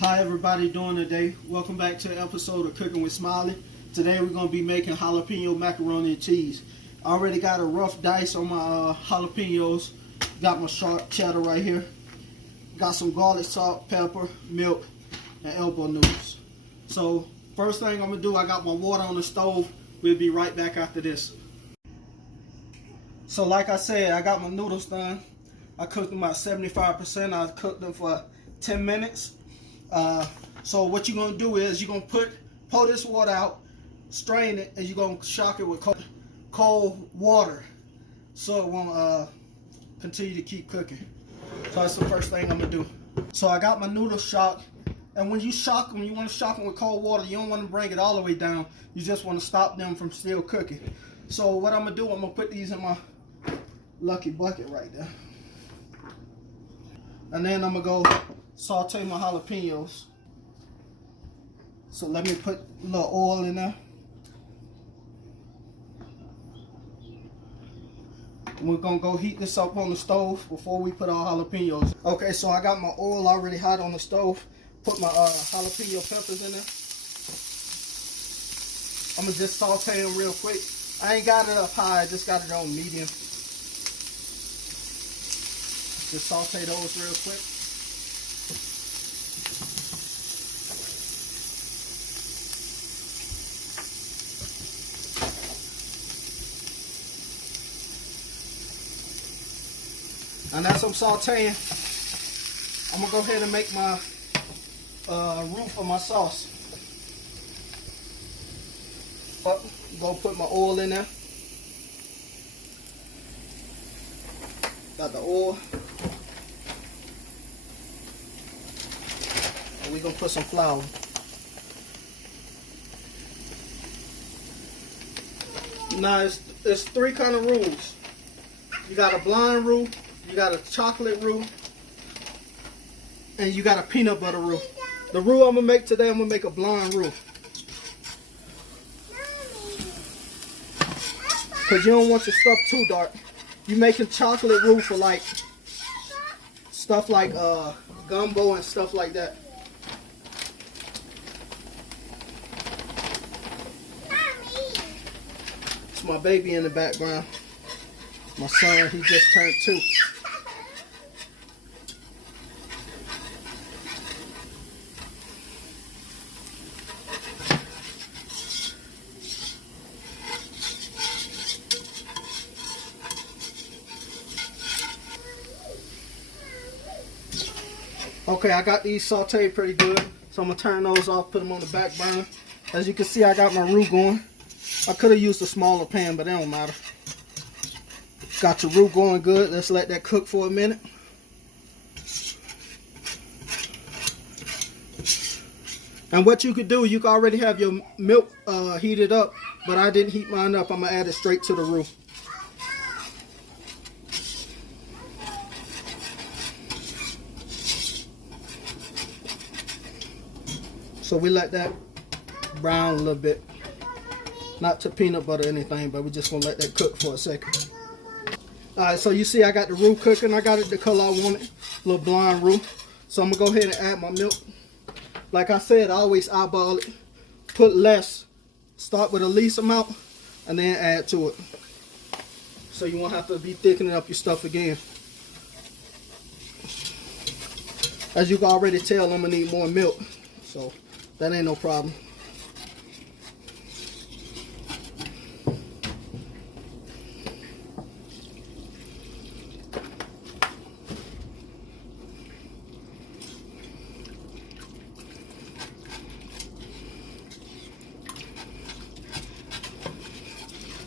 How everybody doing today? Welcome back to the episode of Cooking with Smiley. Today we're going to be making jalapeno macaroni and cheese. I already got a rough dice on my jalapenos. Got my sharp cheddar right here. Got some garlic, salt, pepper, milk, and elbow noodles. So first thing I'm going to do, I got my water on the stove. We'll be right back after this. So like I said, I got my noodles done. I cooked them about 75%. I cooked them for 10 minutes. So what you're going to do is you're going to pour this water out, strain it, and you're going to shock it with cold water so it won't continue to keep cooking. So that's the first thing I'm going to do. So I got my noodles shocked, and when you shock them, you want to shock them with cold water. You don't want to bring it all the way down. You just want to stop them from still cooking. So what I'm going to do, I'm going to put these in my lucky bucket right there. And then I'm going to go saute my jalapenos. So let me put a little oil in there. And we're gonna go heat this up on the stove before we put our jalapenos. Okay, so I got my oil already hot on the stove. Put my jalapeno peppers in there. I'm gonna just saute them real quick. I ain't got it up high, I just got it on medium. Just saute those real quick. And as I'm sauteing, I'm going to go ahead and make my roux for my sauce. Go put my oil in there. Got the oil. And we're going to put some flour. Now, it's three kind of roux. You got a blonde roux. You got a chocolate roux, and you got a peanut butter roux. The roux I'm going to make today, I'm going to make a blonde roux. Because you don't want your stuff too dark. You're making chocolate roux for like, stuff like gumbo and stuff like that. It's my baby in the background. My son, he just turned 2. Okay, I got these sauteed pretty good, so I'm going to turn those off, put them on the back burner. As you can see, I got my roux going. I could have used a smaller pan, but it don't matter. Got your roux going good. Let's let that cook for a minute. And what you could do, you could already have your milk heated up, but I didn't heat mine up. I'm going to add it straight to the roux. So we let that brown a little bit. Not to peanut butter or anything, but we just going to let that cook for a second. Alright, so you see I got the roux cooking. I got it the color I want it. A little blonde roux. So I'm going to go ahead and add my milk. Like I said, I always eyeball it. Put less. Start with the least amount and then add to it. So you won't have to be thickening up your stuff again. As you can already tell, I'm going to need more milk. So that ain't no problem.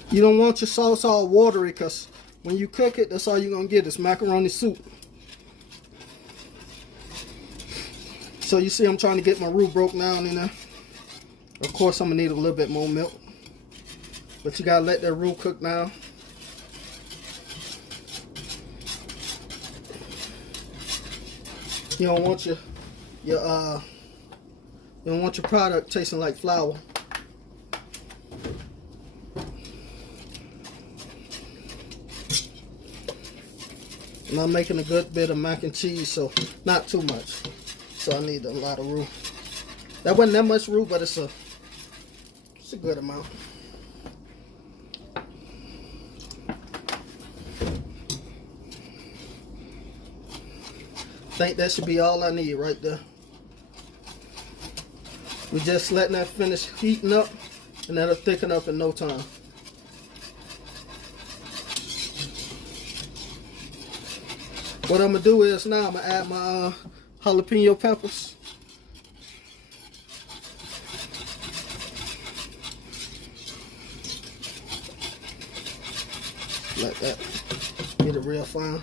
You don't want your sauce all watery, because when you cook it, that's all you're going to get is macaroni soup. So you see I'm trying to get my roux broke down in there. Of course I'm going to need a little bit more milk. But you got to let that roux cook down. You don't want your product tasting like flour. And I'm making a good bit of mac and cheese, so not too much. So I need a lot of roux. That wasn't that much roux, but it's a good amount. I think that should be all I need right there. We just letting that finish heating up, and that'll thicken up in no time. What I'm gonna do is now I'm gonna add my jalapeno peppers. Like that. Get it real fine.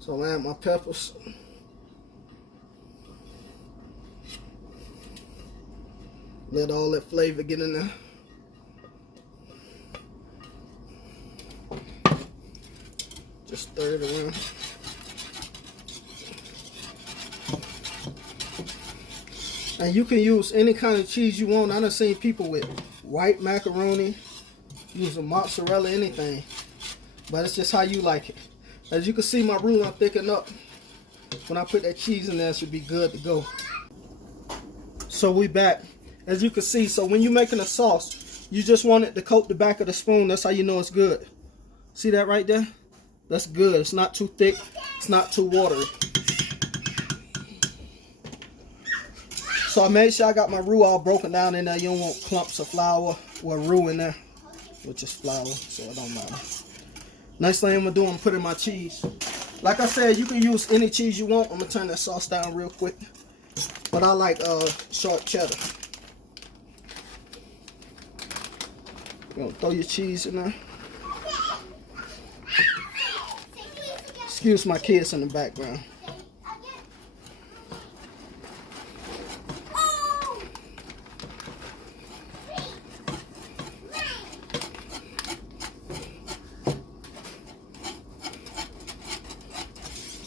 So I'm gonna add my peppers. Let all that flavor get in there. Just stir it around. And you can use any kind of cheese you want. I done seen people with white macaroni, using mozzarella, anything. But it's just how you like it. As you can see, my roux I'm thickening up. When I put that cheese in there, it should be good to go. So we back. As you can see, so when you're making a sauce, you just want it to coat the back of the spoon. That's how you know it's good. See that right there? That's good. It's not too thick. It's not too watery. So I made sure I got my roux all broken down in there. You don't want clumps of flour or roux in there, which is flour, so it don't matter. Next thing I'm gonna do, I'm gonna put in my cheese. Like I said, you can use any cheese you want. I'm gonna turn that sauce down real quick. But I like sharp cheddar. You're gonna throw your cheese in there. Excuse my kids in the background.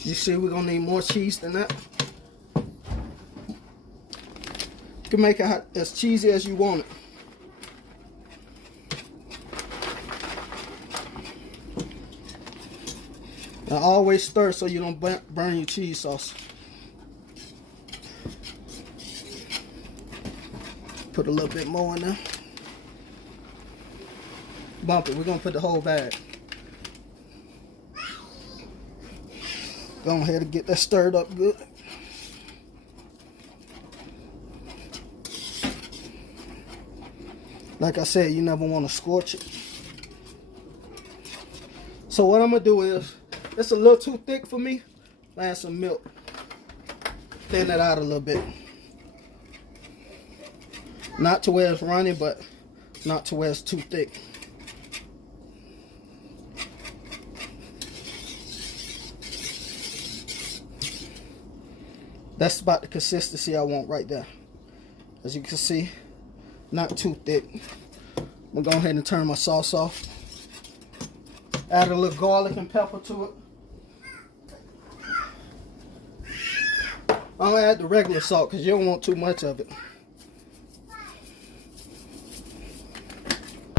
You see, we're gonna need more cheese than that. You can make it as cheesy as you want it. Now always stir so you don't burn your cheese sauce. Put a little bit more in there. Bump it, we're gonna put the whole bag. Go ahead and get that stirred up good. Like I said, you never want to scorch it. So what I'm going to do is, it's a little too thick for me. Add some milk. Thin it out a little bit. Not to where it's runny, but not to where it's too thick. That's about the consistency I want right there. As you can see, not too thick. I'm gonna go ahead and turn my sauce off. Add a little garlic and pepper to it. I'm gonna add the regular salt because you don't want too much of it.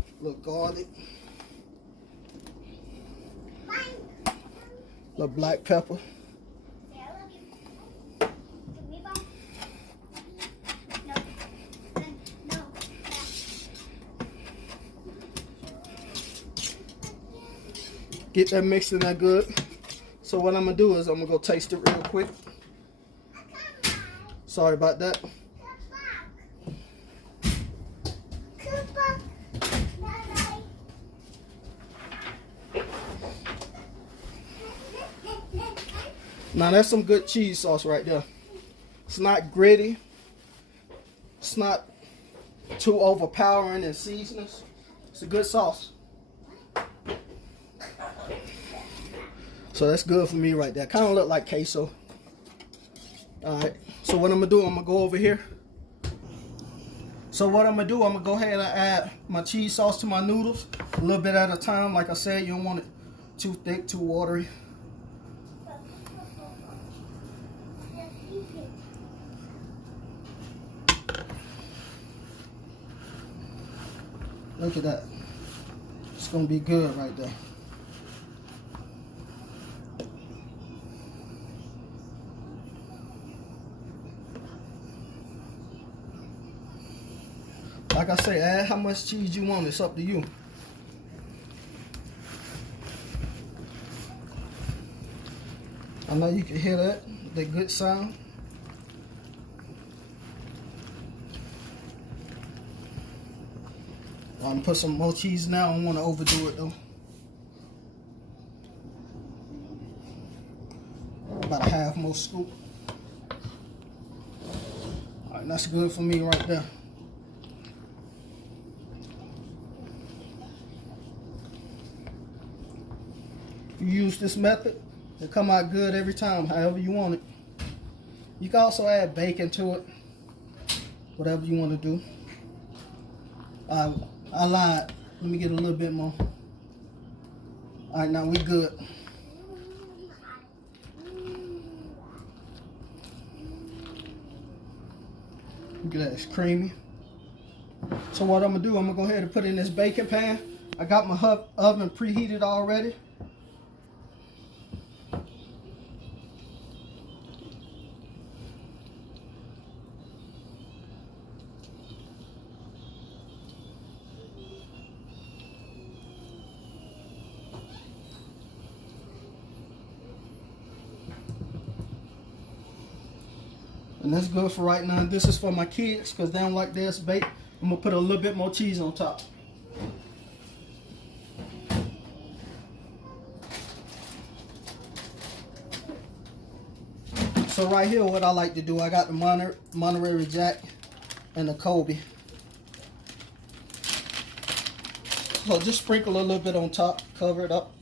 A little garlic. A little black pepper. Get that mixed in that good. So what I'm gonna do is I'm gonna go taste it real quick. Sorry about that. Now that's some good cheese sauce right there. It's not gritty. It's not too overpowering in seasonings. It's a good sauce. So that's good for me right there. Kind of look like queso. Alright, so what I'm going to do, I'm going to go over here. So what I'm going to do, I'm going to go ahead and add my cheese sauce to my noodles. A little bit at a time. Like I said, you don't want it too thick, too watery. Look at that. It's going to be good right there. Like I say, add how much cheese you want. It's up to you. I know you can hear that good sound. I'm gonna put some more cheese now. I don't want to overdo it though. About a half more scoop. All right, that's good for me right there. If you use this method, it'll come out good every time, however you want it. You can also add bacon to it, whatever you want to do. I lied. Let me get a little bit more. All right, now we good. Look at that, it's creamy. So what I'm gonna do, I'm gonna go ahead and put in this baking pan. I got my oven preheated already. And that's good for right now. This is for my kids because they don't like theirs baked. I'm gonna put a little bit more cheese on top. So right here, what I like to do, I got the Monterey Jack and the Kobe. So just sprinkle a little bit on top, cover it up.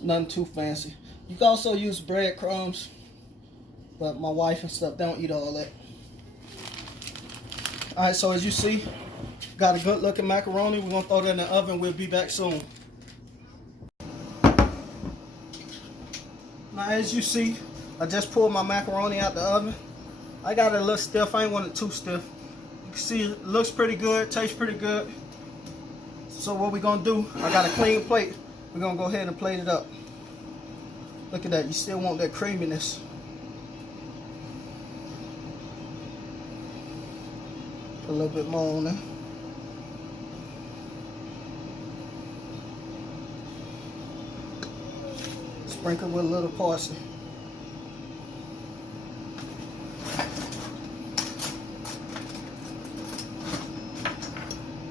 Nothing too fancy. You can also use breadcrumbs, but my wife and stuff, they don't eat all that. All right, so as you see, got a good looking macaroni. We're gonna throw that in the oven. We'll be back soon. Now as you see, I just pulled my macaroni out the oven. I got it a little stiff. I ain't want it too stiff. You can see it looks pretty good, tastes pretty good. So what we're gonna do, I got a clean plate. We're gonna go ahead and plate it up. Look at that, you still want that creaminess. Put a little bit more on there. Sprinkle with a little parsley.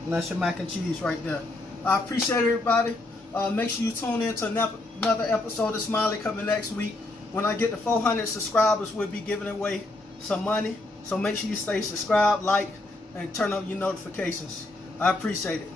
And that's your mac and cheese right there. I appreciate everybody. Make sure you tune in to another episode of Smiley coming next week. When I get to 400 subscribers, we'll be giving away some money. So make sure you stay subscribed, like, and turn on your notifications. I appreciate it.